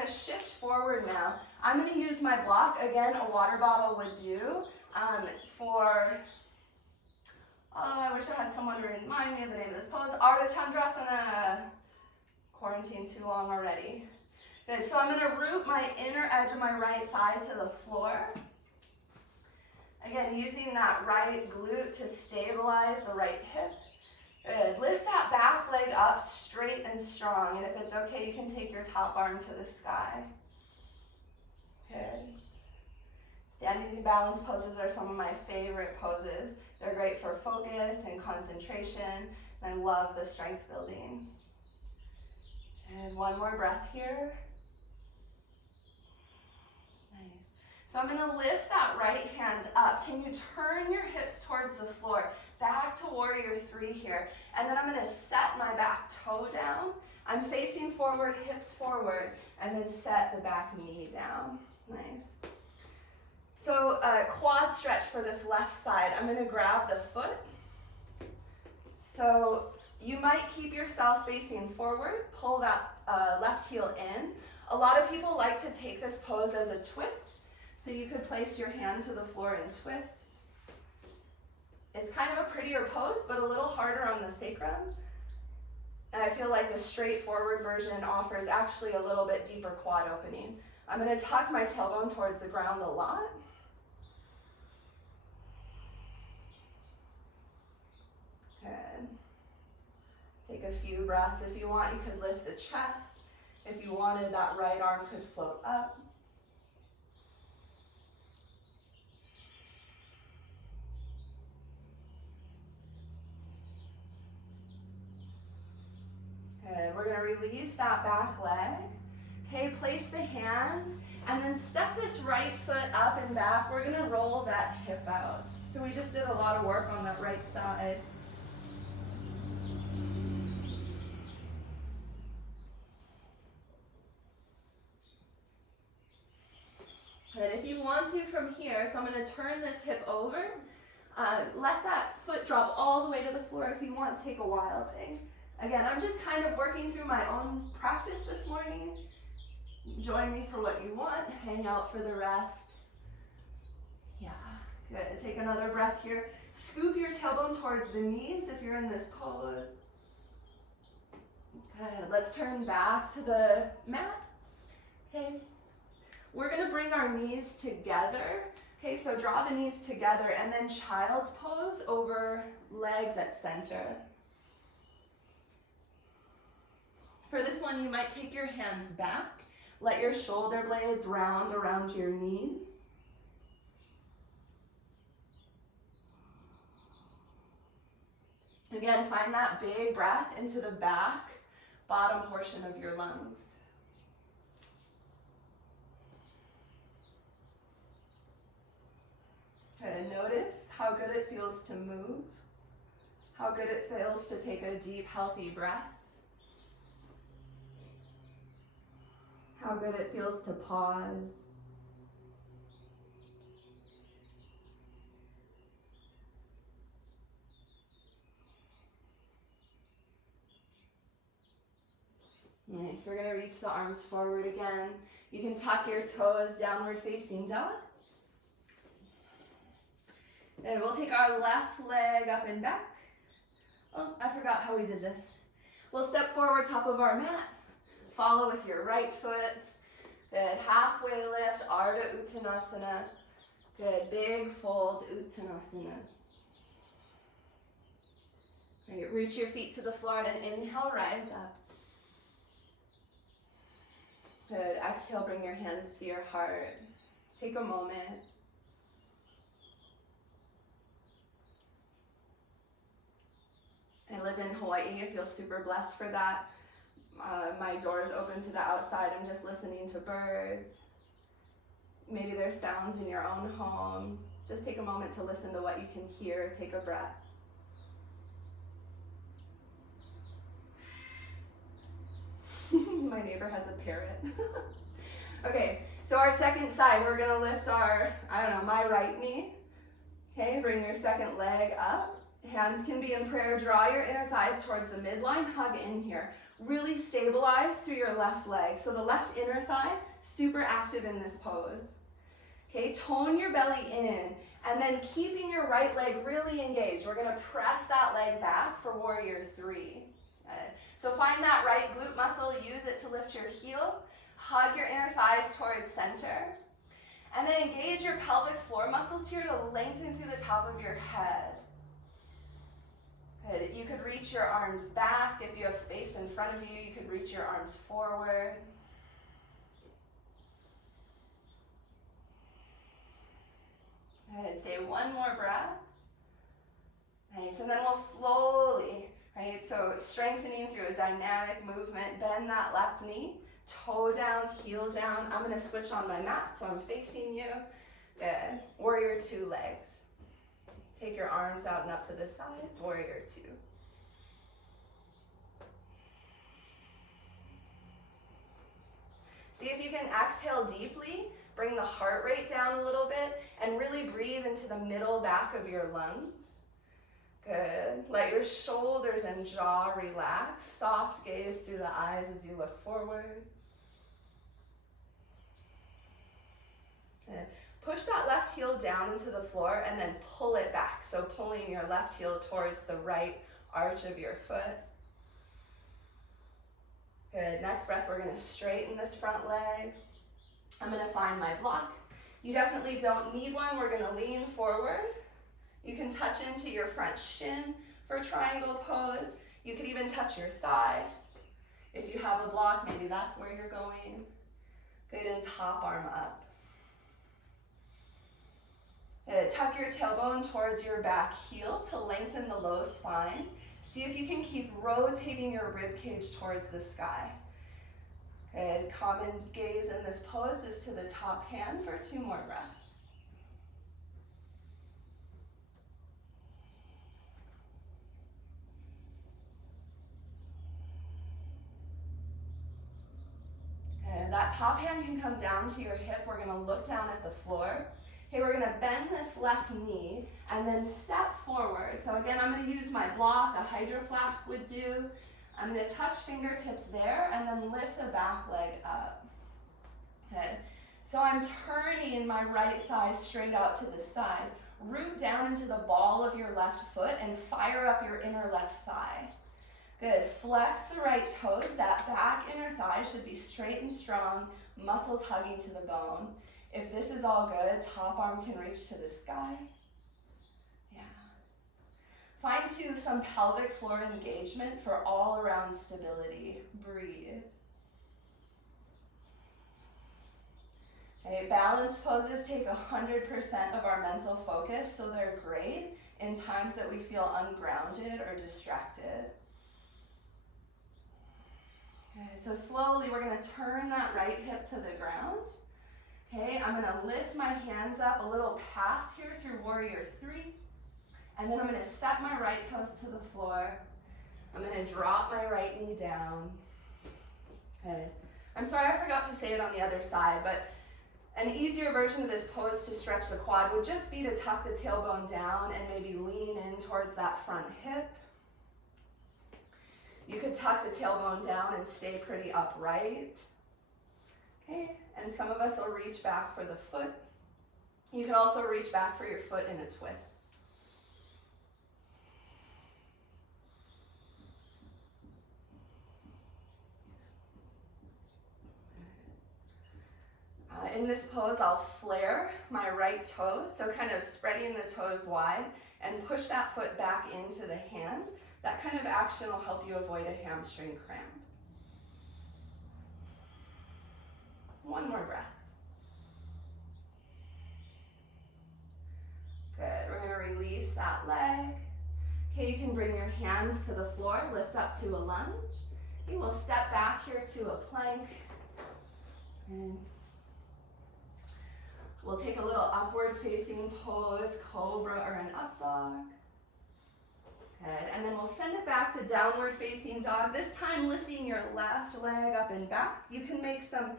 gonna shift forward now. I'm gonna use my block. Again, a water bottle would do. I wish I had someone to remind me of the name of this pose. Ardha Chandrasana. Quarantine too long already. Good, so I'm gonna root my inner edge of my right thigh to the floor. Again, using that right glute to stabilize the right hip. Good, lift that back leg up straight and strong, and if it's okay, you can take your top arm to the sky. Good. Standing balance poses are some of my favorite poses. They're great for focus and concentration, and I love the strength building. And one more breath here. Nice. So I'm gonna lift that right hand up. Can you turn your hips towards the floor? Back to warrior three here. And then I'm gonna set my back toe down. I'm facing forward, hips forward, and then set the back knee down. Nice. So quad stretch for this left side. I'm gonna grab the foot. So you might keep yourself facing forward, pull that left heel in. A lot of people like to take this pose as a twist. So you could place your hand to the floor and twist. It's kind of a prettier pose, but a little harder on the sacrum. And I feel like the straightforward version offers actually a little bit deeper quad opening. I'm gonna tuck my tailbone towards the ground a lot. Good. Take a few breaths. If you want, you could lift the chest. If you wanted, that right arm could float up. Good. We're going to release that back leg. Okay, place the hands and then step this right foot up and back. We're going to roll that hip out. So we just did a lot of work on that right side. Good. If you want to from here, so I'm going to turn this hip over. Let that foot drop all the way to the floor. If you want, take a wild thing. Again, I'm just kind of working through my own practice this morning. Join me for what you want. Hang out for the rest. Yeah, good. Take another breath here. Scoop your tailbone towards the knees if you're in this pose. Good. Let's turn back to the mat. Okay. We're going to bring our knees together. Okay, so draw the knees together and then child's pose over legs at center. For this one, you might take your hands back. Let your shoulder blades round around your knees. Again, find that big breath into the back, bottom portion of your lungs. And notice how good it feels to move, how good it feels to take a deep, healthy breath, how good it feels to pause. Nice, we're going to reach the arms forward again. You can tuck your toes, downward facing dog. And we'll take our left leg up and back. Oh, I forgot how we did this. We'll step forward, top of our mat. Follow with your right foot. Good, halfway lift, Ardha Uttanasana. Good, big fold, Uttanasana. Great, reach your feet to the floor and then inhale, rise up. Good, exhale, bring your hands to your heart. Take a moment. I live in Hawaii. I feel super blessed for that. My door is open to the outside. I'm just listening to birds. Maybe there's sounds in your own home. Just take a moment to listen to what you can hear. Take a breath. My neighbor has a parrot. Okay, so our second side, we're gonna lift our, my right knee. Okay, bring your second leg up. Hands can be in prayer. Draw your inner thighs towards the midline. Hug in here. really stabilize through your left leg. So the left inner thigh, super active in this pose. Okay, tone your belly in, and then keeping your right leg really engaged. We're gonna press that leg back for warrior three. Good. So find that right glute muscle, use it to lift your heel, hug your inner thighs towards center, and then engage your pelvic floor muscles here to lengthen through the top of your head. Good. You could reach your arms back. If you have space in front of you, you could reach your arms forward. Good. Say one more breath. Nice. And then we'll slowly, right? So strengthening through a dynamic movement. Bend that left knee, toe down, heel down. I'm going to switch on my mat so I'm facing you. Good. Warrior two legs. Take your arms out and up to the sides, warrior two. See if you can exhale deeply, bring the heart rate down a little bit, and really breathe into the middle back of your lungs. Good. Let your shoulders and jaw relax. Soft gaze through the eyes as you look forward. Good. Push that left heel down into the floor and then pull it back. So pulling your left heel towards the right arch of your foot. Good. Next breath, we're going to straighten this front leg. I'm going to find my block. You definitely don't need one. We're going to lean forward. You can touch into your front shin for triangle pose. You could even touch your thigh. If you have a block, maybe that's where you're going. Good, and top arm up. Tuck your tailbone towards your back heel to lengthen the low spine. See if you can keep rotating your rib cage towards the sky. Good. Common gaze in this pose is to the top hand for 2 more breaths. And that top hand can come down to your hip. We're going to look down at the floor. Okay, we're gonna bend this left knee and then step forward. So again, I'm gonna use my block, a hydro flask would do. I'm gonna touch fingertips there and then lift the back leg up. Okay, so I'm turning my right thigh straight out to the side. Root down into the ball of your left foot and fire up your inner left thigh. Good, flex the right toes. That back inner thigh should be straight and strong, muscles hugging to the bone. If this is all good, top arm can reach to the sky. Yeah. Find some pelvic floor engagement for all around stability. Breathe. Okay, balance poses take 100% of our mental focus, so they're great in times that we feel ungrounded or distracted. Good, so slowly we're gonna turn that right hip to the ground. Okay, I'm gonna lift my hands up a little pass here through warrior three. And then I'm gonna set my right toes to the floor. I'm gonna drop my right knee down. Okay, I'm sorry I forgot to say it on the other side, but an easier version of this pose to stretch the quad would just be to tuck the tailbone down and maybe lean in towards that front hip. You could tuck the tailbone down and stay pretty upright. Okay, and some of us will reach back for the foot. You can also reach back for your foot in a twist. In this pose, I'll flare my right toe, so kind of spreading the toes wide and push that foot back into the hand. That kind of action will help you avoid a hamstring cramp. One more breath. Good, we're gonna release that leg. Okay, you can bring your hands to the floor, lift up to a lunge. You will step back here to a plank. And we'll take a little upward facing pose, cobra or an up dog. Good, and then we'll send it back to downward facing dog, this time lifting your left leg up and back. You can make some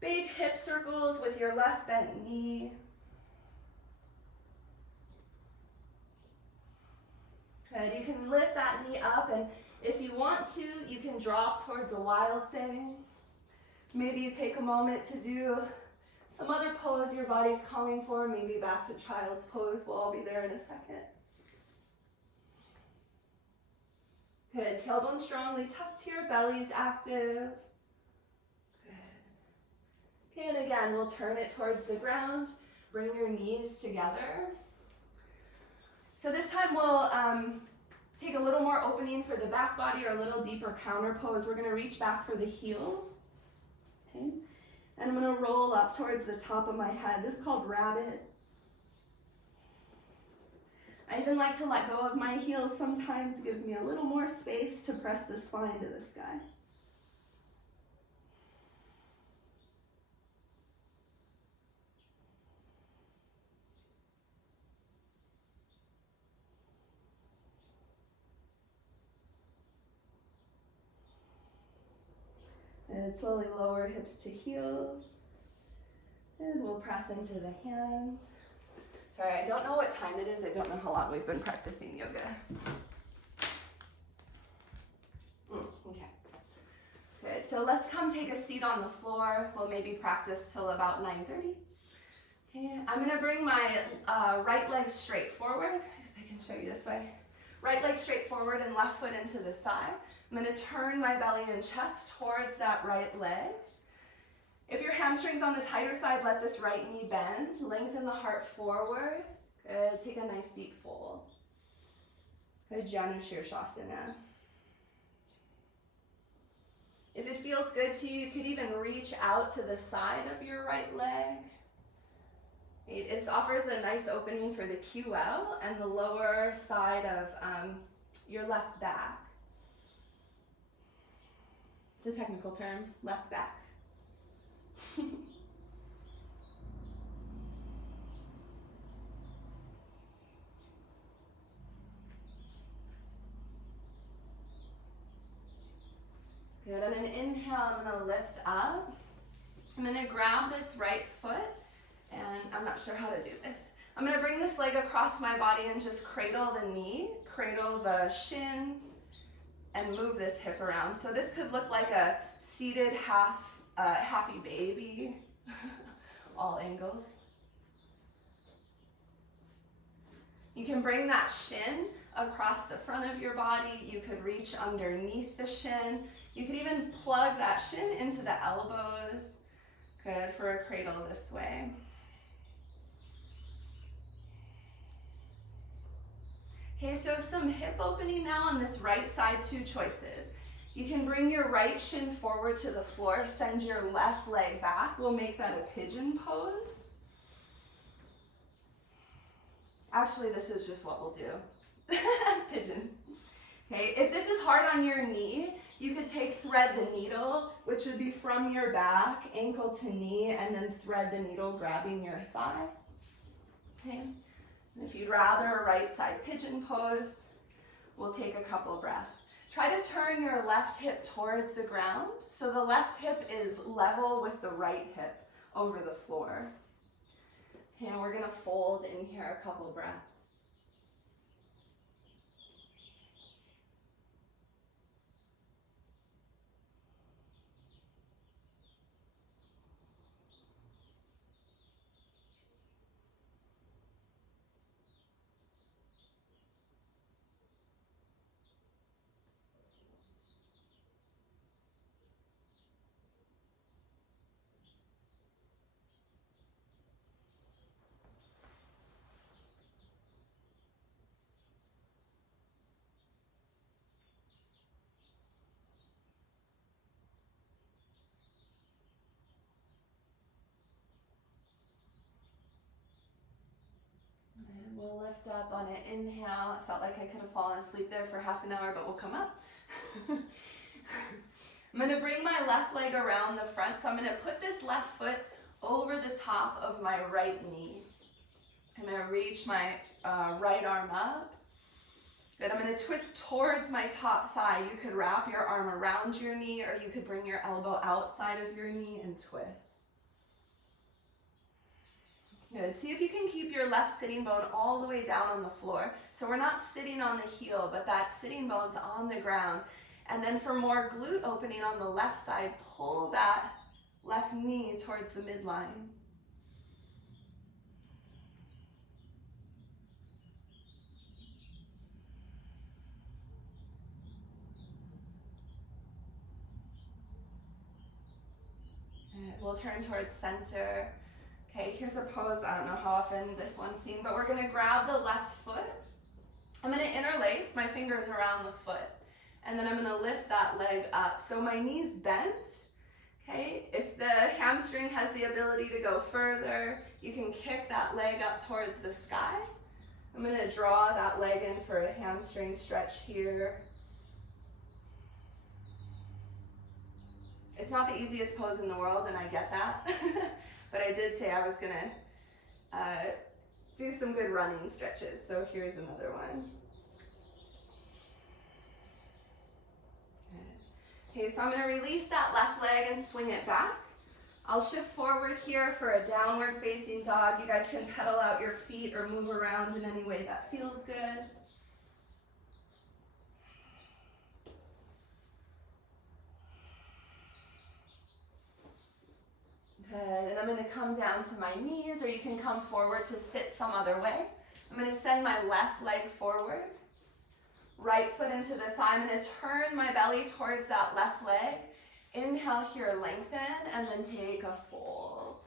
big hip circles with your left bent knee. Good, you can lift that knee up and If you want to, you can drop towards a wild thing. Maybe you take a moment to do some other pose your body's calling for, maybe back to child's pose. We'll all be there in a second. Good, tailbone strongly tucked here, belly's active. Good. Okay, and again, we'll turn it towards the ground. Bring your knees together. So this time we'll take a little more opening for the back body, or a little deeper counter pose. We're gonna reach back for the heels. Okay. And I'm gonna roll up towards the top of my head. This is called rabbit. I even like to let go of my heels sometimes. It gives me a little more space to press the spine to the sky. And slowly lower hips to heels. And we'll press into the hands. Sorry, I don't know what time it is. I don't know how long we've been practicing yoga. Okay. Good, so let's come take a seat on the floor. We'll maybe practice till about 9:30. Okay, I'm gonna bring my right leg straight forward. I guess I can show you this way. Right leg straight forward and left foot into the thigh. I'm gonna turn my belly and chest towards that right leg. If your hamstring's on the tighter side, let this right knee bend. Lengthen the heart forward. Good, take a nice deep fold. Good, Janu Shirshasana. If it feels good to you, you could even reach out to the side of your right leg. It offers a nice opening for the QL and the lower side of your left back. It's a technical term, left back. Good, and then inhale, I'm gonna lift up. I'm gonna grab this right foot, and I'm not sure how to do this. I'm gonna bring this leg across my body and just cradle the knee, cradle the shin, and move this hip around. So this could look like a seated happy baby, all angles. You can bring that shin across the front of your body. You could reach underneath the shin. You could even plug that shin into the elbows. Good, for a cradle this way. Okay, so some hip opening now on this right side, two choices. You can bring your right shin forward to the floor, send your left leg back. We'll make that a pigeon pose. Actually, this is just what we'll do. Pigeon. Okay, if this is hard on your knee, you could take thread the needle, which would be from your back, ankle to knee, and then thread the needle grabbing your thigh. Okay. And if you'd rather a right side pigeon pose, we'll take a couple breaths. Try to turn your left hip towards the ground, so the left hip is level with the right hip over the floor. Okay, and we're gonna fold in here a couple breaths. We'll lift up on an inhale. I felt like I could have fallen asleep there for half an hour, but we'll come up. I'm gonna bring my left leg around the front. So I'm gonna put this left foot over the top of my right knee. I'm gonna reach my right arm up. Good, I'm gonna twist towards my top thigh. You could wrap your arm around your knee, or you could bring your elbow outside of your knee and twist. Good. See if you can keep your left sitting bone all the way down on the floor. So we're not sitting on the heel, but that sitting bone's on the ground. And then for more glute opening on the left side, pull that left knee towards the midline. And we'll turn towards center. Okay, here's a pose. I don't know how often this one's seen, but we're gonna grab the left foot. I'm gonna interlace my fingers around the foot, and then I'm gonna lift that leg up. So my knee's bent, okay? If the hamstring has the ability to go further, you can kick that leg up towards the sky. I'm gonna draw that leg in for a hamstring stretch here. It's not the easiest pose in the world, and I get that, but I did say I was gonna do some good running stretches. So here's another one. Okay, so I'm gonna release that left leg and swing it back. I'll shift forward here for a downward facing dog. You guys can pedal out your feet or move around in any way that feels good. Good, and I'm gonna come down to my knees, or you can come forward to sit some other way. I'm gonna send my left leg forward, right foot into the thigh. I'm gonna turn my belly towards that left leg. Inhale here, lengthen, and then take a fold.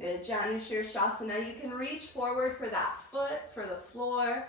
Good, Janu Shirshasana. You can reach forward for that foot, for the floor.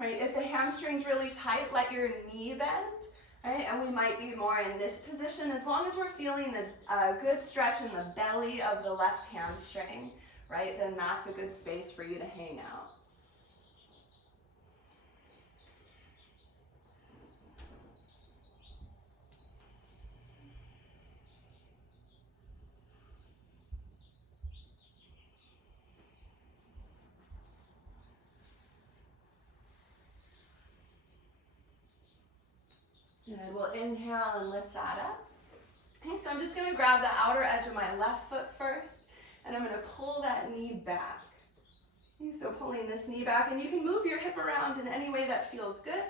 Right, if the hamstring's really tight, let your knee bend. Right, and we might be more in this position as long as we're feeling a good stretch in the belly of the left hamstring, right, then that's a good space for you to hang out. Good, we'll inhale and lift that up. Okay, so I'm just gonna grab the outer edge of my left foot first, and I'm gonna pull that knee back. Okay, so pulling this knee back, and you can move your hip around in any way that feels good.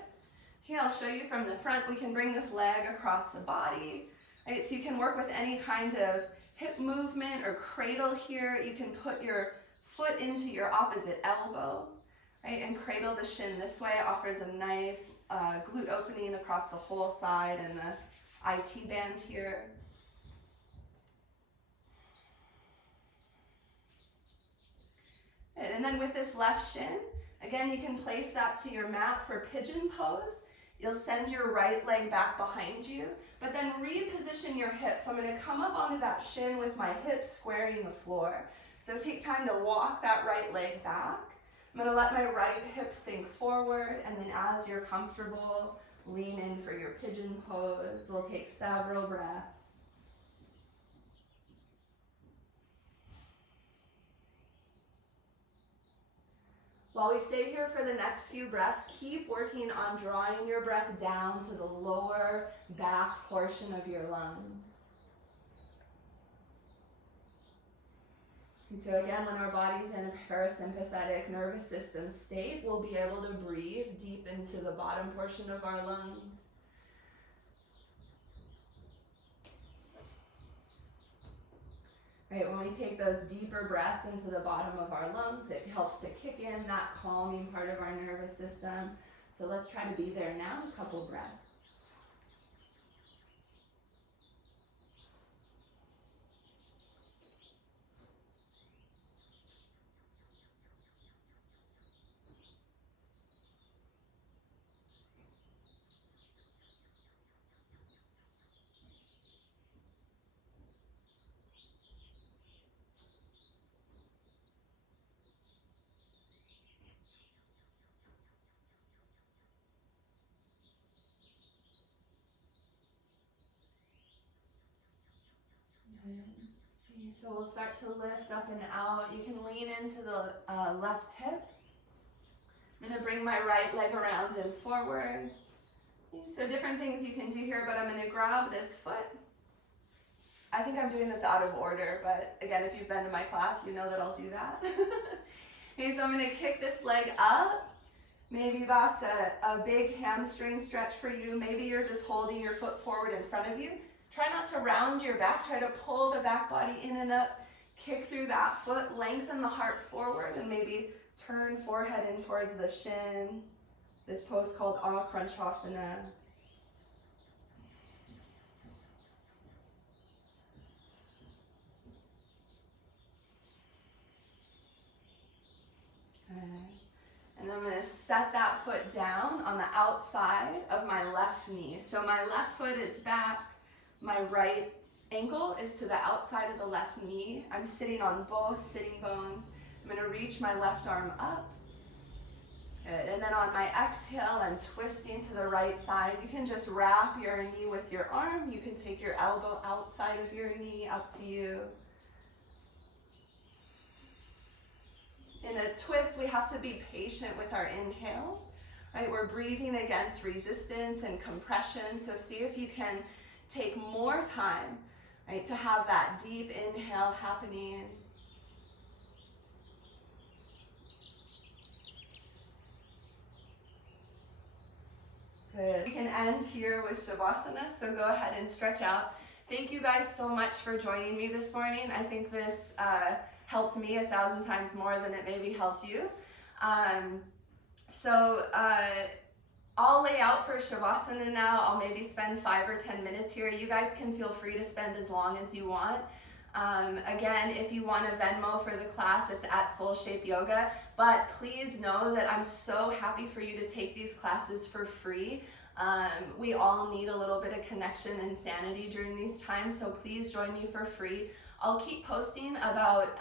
Okay, I'll show you from the front. We can bring this leg across the body, right? So you can work with any kind of hip movement or cradle here. You can put your foot into your opposite elbow, right? And cradle the shin this way. It offers a nice glute opening across the whole side and the IT band here. And then with this left shin, again, you can place that to your mat for pigeon pose. You'll send your right leg back behind you, but then reposition your hips. So I'm gonna come up onto that shin with my hips squaring the floor. So take time to walk that right leg back. I'm gonna let my right hip sink forward, and then as you're comfortable, lean in for your pigeon pose. We'll take several breaths. While we stay here for the next few breaths, keep working on drawing your breath down to the lower back portion of your lungs. And so again, when our body's in a parasympathetic nervous system state, we'll be able to breathe deep into the bottom portion of our lungs. Right, when we take those deeper breaths into the bottom of our lungs, it helps to kick in that calming part of our nervous system. So let's try to be there now, a couple breaths. So we'll start to lift up and out. You can lean into the left hip. I'm going to bring my right leg around and forward. So different things you can do here, but I'm going to grab this foot. I think I'm doing this out of order, but again, if you've been to my class, you know that I'll do that. Okay, so I'm gonna kick this leg up. Maybe that's a big hamstring stretch for you. Maybe you're just holding your foot forward in front of you. Try not to round your back. Try to pull the back body in and up. Kick through that foot. Lengthen the heart forward and maybe turn forehead in towards the shin. This pose called Akranchasana. And I'm going to set that foot down on the outside of my left knee. So my left foot is back, my right ankle is to the outside of the left knee. I'm sitting on both sitting bones. I'm going to reach my left arm up. Good. And then on my exhale, I'm twisting to the right side. You can just wrap your knee with your arm. You can take your elbow outside of your knee, up to you. In a twist, we have to be patient with our inhales, right? We're breathing against resistance and compression, so see if you can take more time, right, to have that deep inhale happening. Good. We can end here with Shavasana, so go ahead and stretch out. Thank you guys so much for joining me this morning. I think this helped me 1,000 times more than it maybe helped you. I'll lay out for Shavasana now. I'll maybe spend 5 or 10 minutes here. You guys can feel free to spend as long as you want. Again, if you want a Venmo for the class, it's at Soul Shape Yoga. But please know that I'm so happy for you to take these classes for free. We all need a little bit of connection and sanity during these times, so please join me for free. I'll keep posting about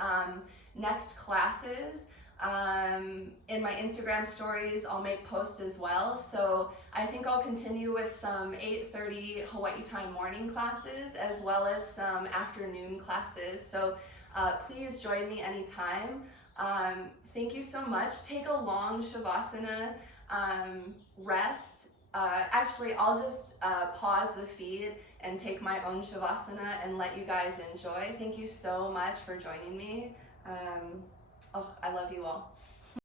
next classes in my Instagram stories. I'll make posts as well. So I think I'll continue with some 8:30 Hawaii time morning classes as well as some afternoon classes. So please join me anytime. Thank you so much. Take a long Shavasana, rest. Actually, I'll just pause the feed and take my own Shavasana and let you guys enjoy. Thank you so much for joining me. I love you all.